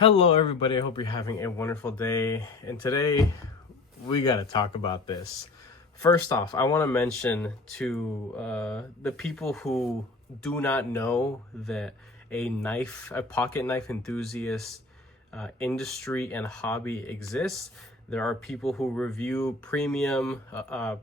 Hello everybody, I hope you're having a wonderful day, and today we gotta talk about this. First off, I want to mention to the people who do not know that a pocket knife enthusiast industry and hobby exists. There are people who review premium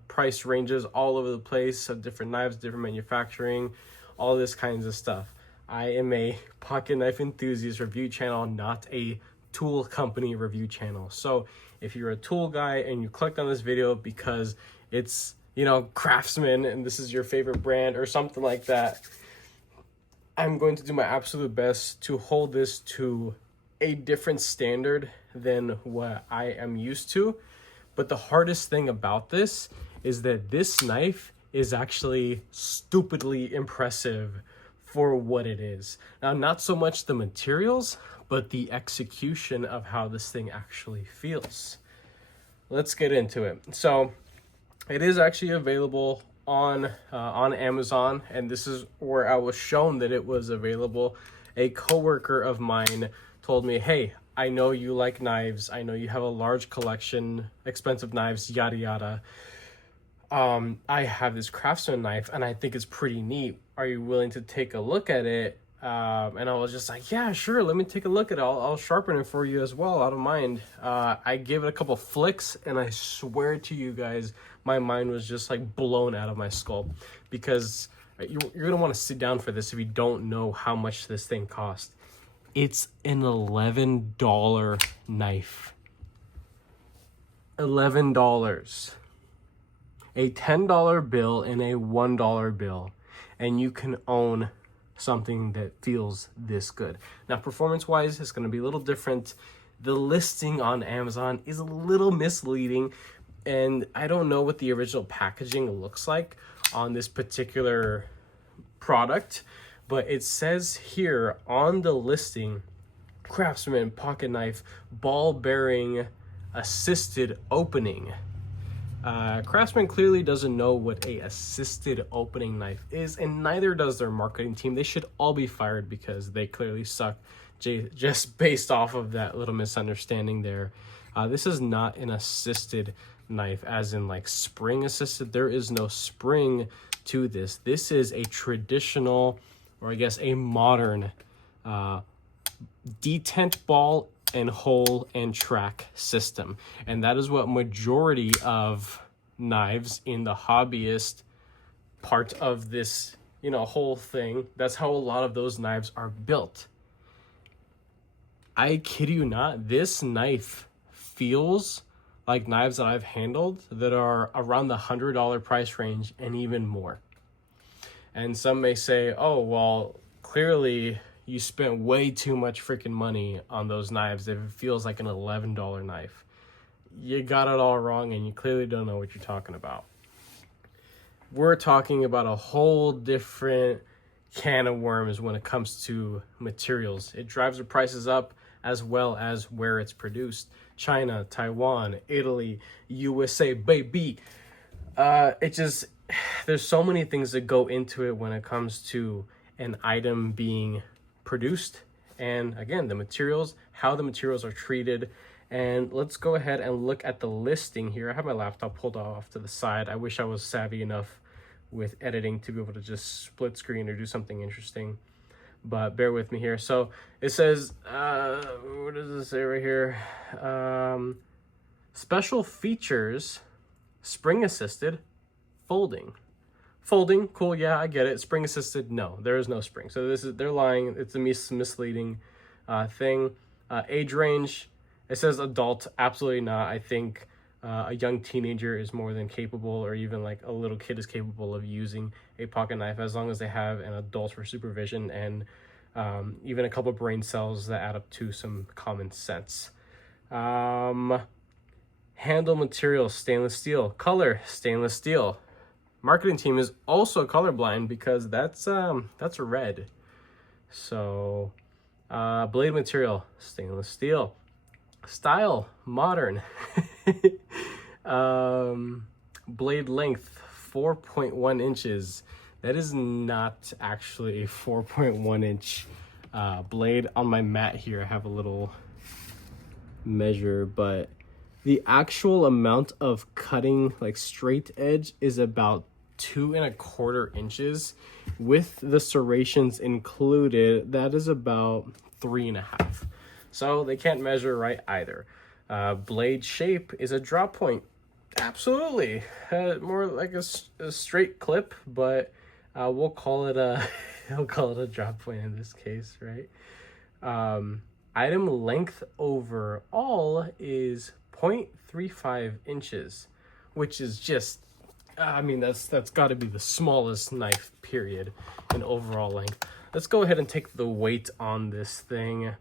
price ranges all over the place of different knives, different manufacturing, all this kinds of stuff. I am a pocket knife enthusiast review channel, not a tool company review channel. So if you're a tool guy and you clicked on this video because it's, Craftsman and this is your favorite brand or something like that, I'm going to do my absolute best to hold this to a different standard than what I am used to. But the hardest thing about this is that this knife is actually stupidly impressive for what it is. Now, not so much the materials, but the execution of how this thing actually feels. Let's get into it. So it is actually available on Amazon, and this is where I was shown that it was available. A coworker of mine told me, hey, I know you like knives. I know you have a large collection, expensive knives, yada, yada. I have this Craftsman knife and I think it's pretty neat. Are you willing to take a look at it? And I was just like, yeah, sure. Let me take a look at it. I'll sharpen it for you as well. I don't mind. I gave it a couple flicks and I swear to you guys, my mind was just like blown out of my skull, because you're going to want to sit down for this if you don't know how much this thing cost. It's an $11 knife. $11. A $10 bill and a $1 bill, and you can own something that feels this good. Now, performance-wise, it's going to be a little different. The listing on Amazon is a little misleading, and I don't know what the original packaging looks like on this particular product, but it says here on the listing, Craftsman pocket knife, ball bearing, assisted opening. Craftsman clearly doesn't know what a assisted opening knife is, and neither does their marketing team. They should all be fired because they clearly suck just based off of that little misunderstanding there. This is not an assisted knife as in like spring assisted. There is no spring to this. This is a traditional, or I guess a modern detent ball and hole and track system, and that is what majority of knives in the hobbyist part of this whole thing, that's how a lot of those knives are built. I kid you not, this knife feels like knives that I've handled that are around the $100 price range and even more. And some may say, oh well, clearly you spent way too much freaking money on those knives if it feels like an $11 knife. You got it all wrong, and you clearly don't know what you're talking about. We're talking about a whole different can of worms when it comes to materials. It drives the prices up as well as where it's produced. China, Taiwan, Italy, USA, baby. There's so many things that go into it when it comes to an item being produced, and again, the materials, how the materials are treated. And let's go ahead and look at the listing here. I have my laptop pulled off to the side. I wish I was savvy enough with editing to be able to just split screen or do something interesting, but bear with me here. So it says, what does it say right here? Special features, spring assisted, folding, cool, yeah, I get it. Spring assisted, no, there is no spring. So they're lying. It's a misleading thing. Age range, it says adult, absolutely not. I think a young teenager is more than capable, or even like a little kid is capable of using a pocket knife as long as they have an adult for supervision and even a couple brain cells that add up to some common sense. Handle material, stainless steel. Color, stainless steel. Marketing team is also colorblind because that's red. So blade material, stainless steel. Style, modern. Blade length, 4.1 inches. That is not actually a 4.1 inch blade. On my mat here I have a little measure, but the actual amount of cutting, like straight edge, is about 2.25 inches. With the serrations included, that is about 3.5. So they can't measure right either. Blade shape is a drop point. Absolutely. More like a straight clip, but we'll call it a we'll call it a drop point in this case, right? Item length overall is 0.35 inches, which is just, I mean, that's got to be the smallest knife, period, in overall length. Let's go ahead and take the weight on this thing.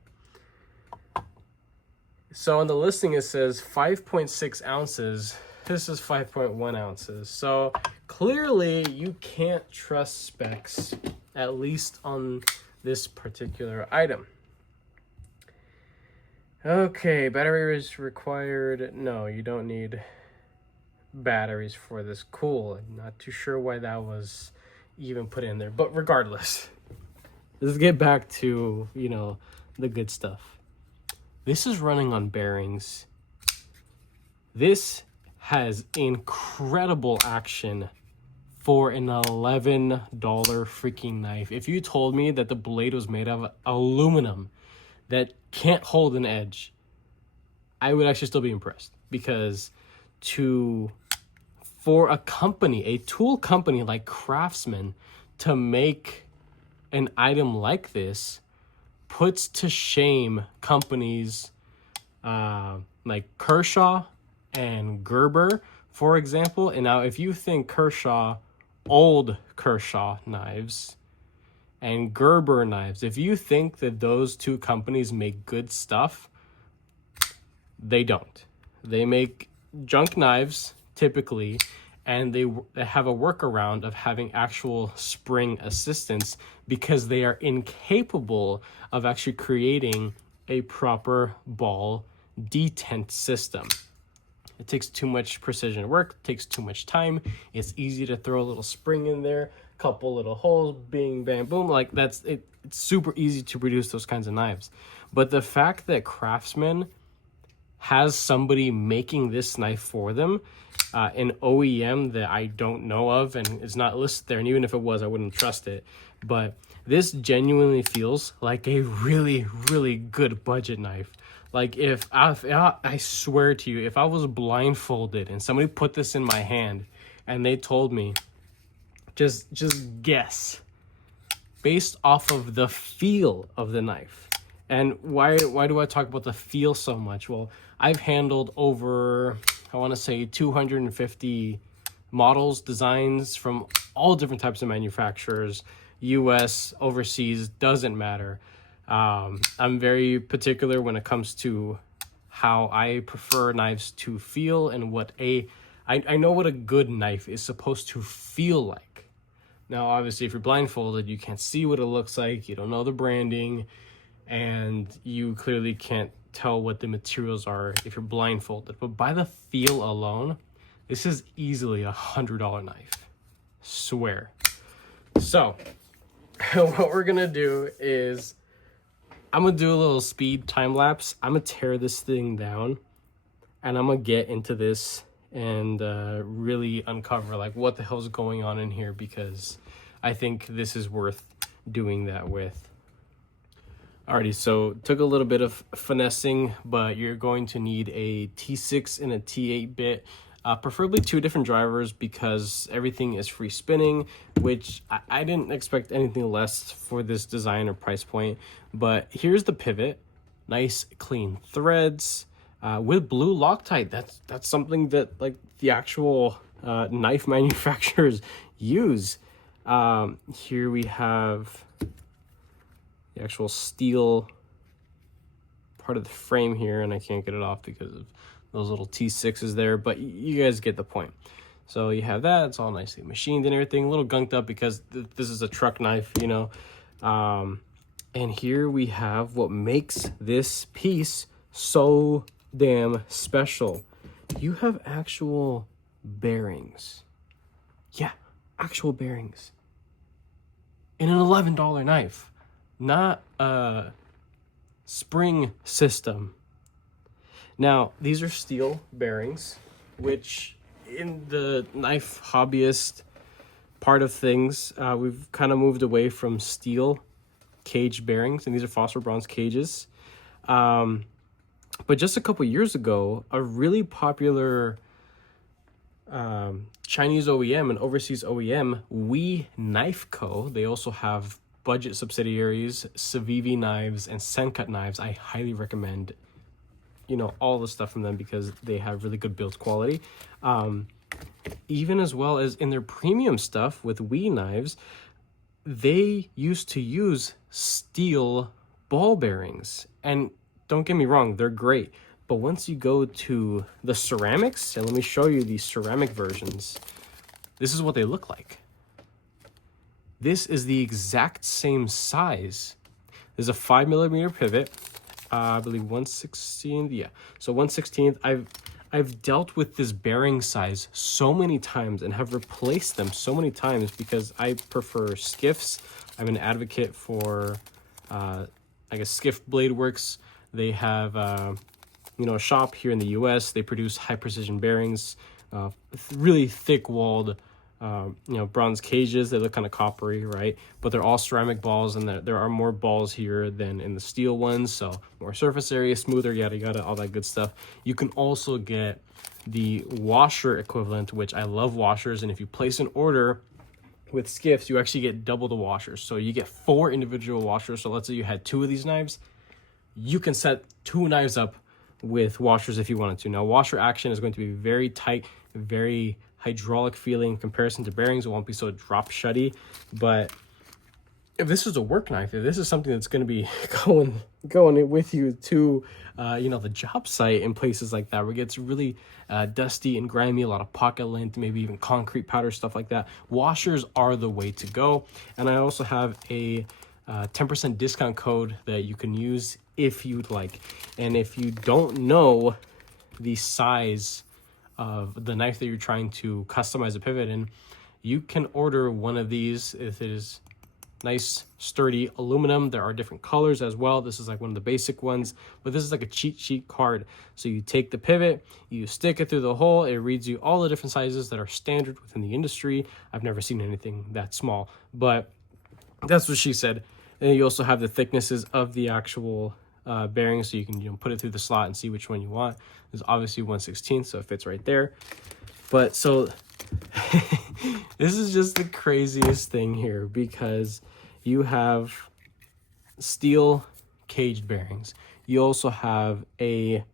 So on the listing it says 5.6 ounces. This is 5.1 ounces. So clearly you can't trust specs, at least on this particular item. Okay, battery is required. No, you don't need batteries for this. Cool. I'm not too sure why that was even put in there, but regardless, let's get back to, you know, the good stuff. This is running on bearings. This has incredible action for an $11 freaking knife. If you told me that the blade was made of aluminum that can't hold an edge, I would actually still be impressed, because for a company, a tool company like Craftsman, to make an item like this puts to shame companies like Kershaw and Gerber, for example. And now if you think Kershaw, old Kershaw knives, and Gerber knives, if you think that those two companies make good stuff, they don't. They make junk knives typically, and they have a workaround of having actual spring assistance because they are incapable of actually creating a proper ball detent system. It takes too much precision work, takes too much time. It's easy to throw a little spring in there, couple little holes, bing, bang, boom. Like that's it. It's super easy to produce those kinds of knives. But the fact that Craftsman has somebody making this knife for them, an OEM that I don't know of, and it's not listed there, and even if it was, I wouldn't trust it. But this genuinely feels like a really, really good budget knife. Like if I swear to you, if I was blindfolded and somebody put this in my hand and they told me, just guess based off of the feel of the knife. And why do I talk about the feel so much? Well, I've handled over, I want to say 250 models, designs from all different types of manufacturers, US, overseas, doesn't matter. I'm very particular when it comes to how I prefer knives to feel, and I know what a good knife is supposed to feel like. Now, obviously, if you're blindfolded, you can't see what it looks like, you don't know the branding, and you clearly can't tell what the materials are if you're blindfolded. But by the feel alone, this is easily $100 knife. Swear. So, what we're gonna do is, I'm gonna do a little speed time lapse. I'm gonna tear this thing down, and I'm gonna get into this and really uncover like what the hell's going on in here, because I think this is worth doing that with. Alrighty, so took a little bit of finessing, but you're going to need a T6 and a T8 bit, preferably two different drivers, because everything is free spinning, which I didn't expect anything less for this design or price point. But here's the pivot, nice clean threads with blue Loctite. That's something that like the actual knife manufacturers use. Here we have the actual steel part of the frame here, and I can't get it off because of those little T6s there, but you guys get the point. So you have that, it's all nicely machined and everything, a little gunked up because this is a truck knife, you know. And here we have what makes this piece so damn special. You have actual bearings. Yeah, actual bearings in an $11 knife. not a spring system. Now, these are steel bearings, which in the knife hobbyist part of things, we've kind of moved away from steel cage bearings, and these are phosphor bronze cages. But just a couple years ago, a really popular Chinese OEM and overseas OEM, We Knife Co. They also have budget subsidiaries, Civivi knives and Sencut knives. I highly recommend, all the stuff from them because they have really good build quality. Even as well as in their premium stuff with We knives, they used to use steel ball bearings. And don't get me wrong, they're great. But once you go to the ceramics, and let me show you these ceramic versions, this is what they look like. This is the exact same size. There's a 5mm pivot, I believe 1/16. Yeah, so 1/16. I've dealt with this bearing size so many times and have replaced them so many times because I prefer skiffs. I'm an advocate for, Skiff Blade Works. They have, a shop here in the U.S. They produce high precision bearings, really thick walled, bronze cages. They look kind of coppery, right? But they're all ceramic balls, and there are more balls here than in the steel ones. So more surface area, smoother, yada yada, all that good stuff. You can also get the washer equivalent, which I love washers. And if you place an order with skiffs, you actually get double the washers. So you get 4 individual washers. So let's say you had 2 of these knives, you can set 2 knives up with washers if you wanted to. Now, washer action is going to be very tight, very hydraulic feeling in comparison to bearings. It won't be so drop shutty. But if this is a work knife, if this is something that's going to be going with you to the job site in places like that where it gets really dusty and grimy, a lot of pocket lint, maybe even concrete powder, stuff like that, washers are the way to go. And I also have a 10% discount code that you can use if you'd like. And if you don't know the size of the knife that you're trying to customize a pivot in, you can order one of these. If it is nice sturdy aluminum, there are different colors as well. This is like one of the basic ones, but this is like a cheat sheet card. So you take the pivot, you stick it through the hole, it reads you all the different sizes that are standard within the industry. I've never seen anything that small, but that's what she said. And you also have the thicknesses of the actual bearing, so you can put it through the slot and see which one you want. There's obviously 1/16, so it fits right there. But so this is just the craziest thing here, because you have steel caged bearings. You also have a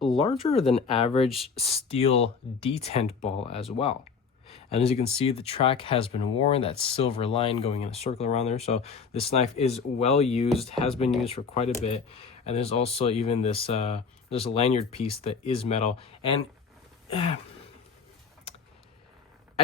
larger than average steel detent ball as well. And as you can see, the track has been worn, that silver line going in a circle around there. So this knife is well used, has been used for quite a bit. And there's also even this there's a lanyard piece that is metal. And I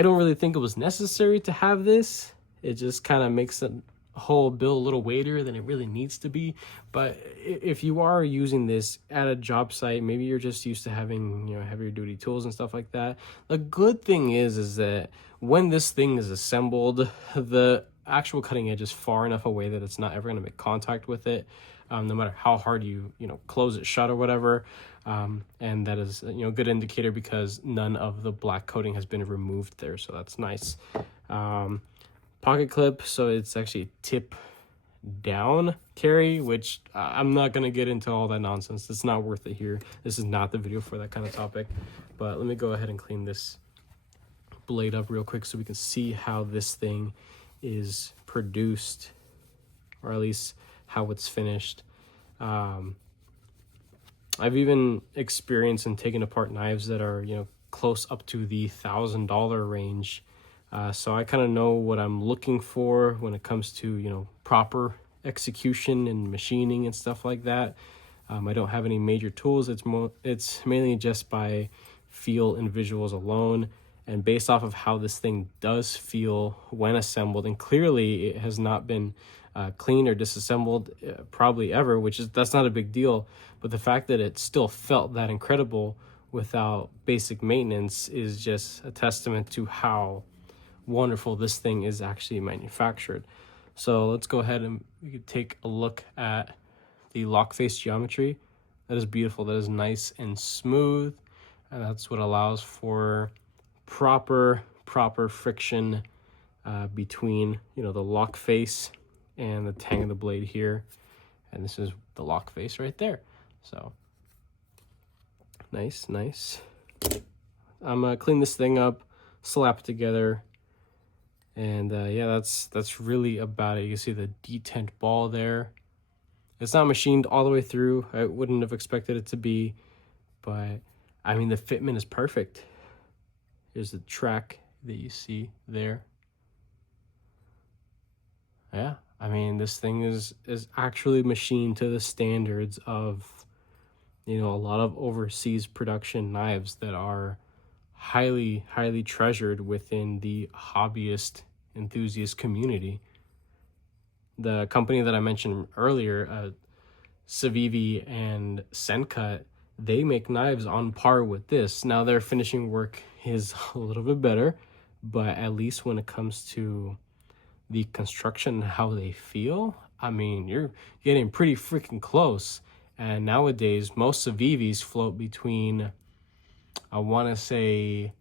don't really think it was necessary to have this. It just kind of makes the whole bill a little weightier than it really needs to be. But if you are using this at a job site, maybe you're just used to having heavier duty tools and stuff like that. The good thing is that when this thing is assembled, the actual cutting edge is far enough away that it's not ever going to make contact with it, no matter how hard you close it shut or whatever. And that is a good indicator because none of the black coating has been removed there, so that's nice. Pocket clip, so it's actually tip down carry, which I'm not going to get into all that nonsense. It's not worth it here. This is not the video for that kind of topic. But let me go ahead and clean this blade up real quick so we can see how this thing is produced, or at least how it's finished. I've even experienced and taken apart knives that are close up to the $1,000 range. So I kind of know what I'm looking for when it comes to, proper execution and machining and stuff like that. I don't have any major tools. It's mainly just by feel and visuals alone. And based off of how this thing does feel when assembled, and clearly it has not been cleaned or disassembled probably ever, that's not a big deal. But the fact that it still felt that incredible without basic maintenance is just a testament to how wonderful this thing is actually manufactured. So let's go ahead and we could take a look at the lock face geometry. That is beautiful. That is nice and smooth, and that's what allows for proper friction between, you know, the lock face and the tang of the blade here, and this is the lock face right there. So nice. I'm gonna clean this thing up, slap it together, and yeah, that's really about it. You can see the detent ball there. It's not machined all the way through. I wouldn't have expected it to be, but I mean, the fitment is perfect. Here's the track that you see there. Yeah, I mean, this thing is actually machined to the standards of, you know, a lot of overseas production knives that are highly treasured within the hobbyist enthusiast community. The company that I mentioned earlier, Civivi and Sencut, they make knives on par with this. Now their finishing work is a little bit better, but at least when it comes to the construction and how they feel, I mean, you're getting pretty freaking close. And nowadays, most Civivis float between, I want to say,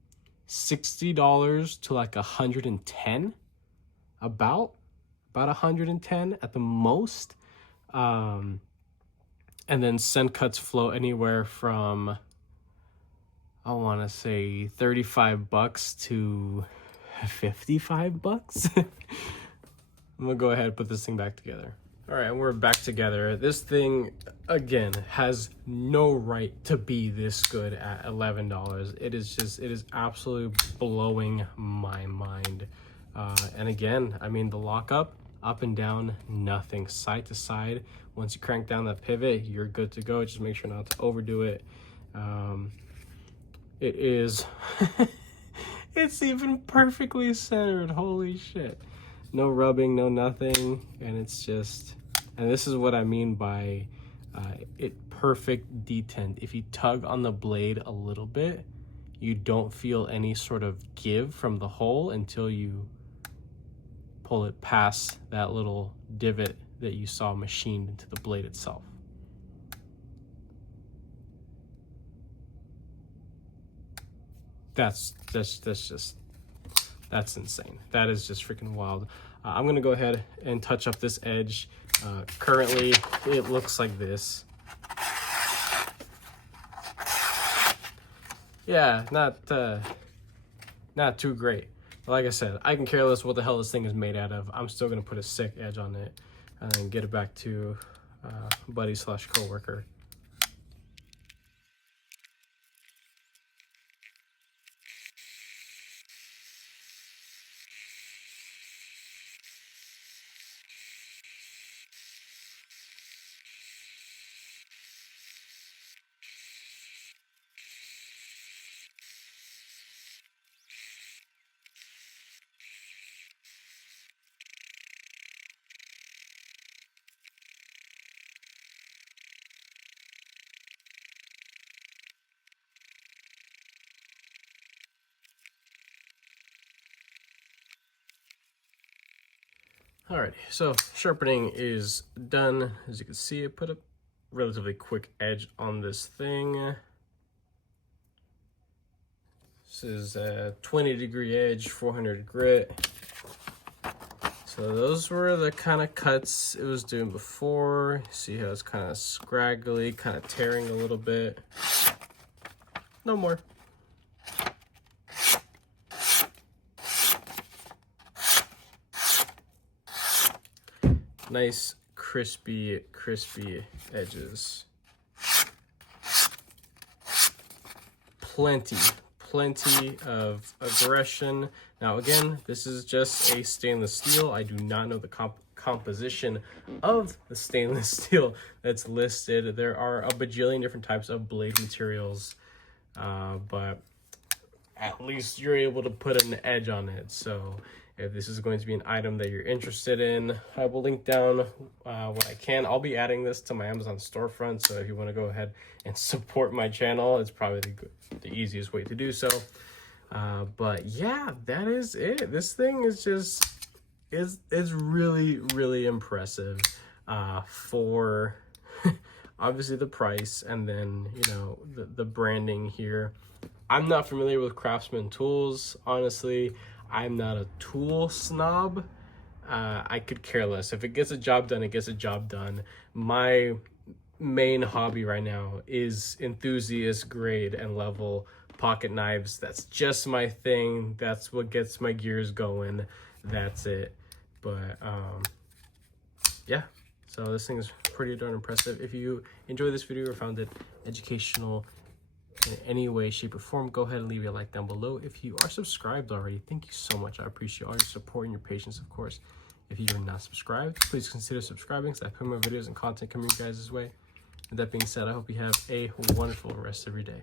$60 to like $110, about 110 at the most. And then Sencuts float anywhere from, I want to say, $35 to $55. I'm gonna go ahead and put this thing back together. All right, and we're back together. This thing, again, has no right to be this good at $11. It is absolutely blowing my mind. And again, I mean, the lockup, up and down, nothing. Side to side. Once you crank down that pivot, you're good to go. Just make sure not to overdo it. It is, it's even perfectly centered. Holy shit. No rubbing, no nothing. And it's just, and this is what I mean by it perfect detent. If you tug on the blade a little bit, you don't feel any sort of give from the hole until you pull it past that little divot that you saw machined into the blade itself. That's insane. That is just freaking wild. I'm gonna go ahead and touch up this edge. Currently, it looks like this. Yeah, not too great. But like I said, I can care less what the hell this thing is made out of. I'm still gonna put a sick edge on it and get it back to buddy slash coworker. Alrighty, so sharpening is done. As you can see, I put a relatively quick edge on this thing. This is a 20-degree edge, 400 grit. So those were the kind of cuts it was doing before. See how it's kind of scraggly, kind of tearing a little bit. No more. Nice, crispy edges. Plenty of aggression. Now again, this is just a stainless steel. I do not know the composition of the stainless steel that's listed. There are a bajillion different types of blade materials, but at least you're able to put an edge on it. So if this is going to be an item that you're interested in, I will link down what I can. I'll be adding this to my Amazon storefront, so if you want to go ahead and support my channel, it's probably the easiest way to do so. But yeah, that is it. This thing is just it's really, really impressive for obviously the price, and then, you know, the branding here. I'm not familiar with Craftsman tools, honestly. I'm not a tool snob. I could care less. If it gets a job done, it gets a job done. My main hobby right now is enthusiast grade and level pocket knives. That's just my thing. That's what gets my gears going. That's it. But yeah, so this thing is pretty darn impressive. If you enjoyed this video or found it educational in any way, shape, or form, go ahead and leave a like down below. If you are subscribed already, thank you so much. I appreciate all your support and your patience, of course. If you're not subscribed, please consider subscribing, so I put more videos and content coming your guys' way. With that being said, I hope you have a wonderful rest of your day.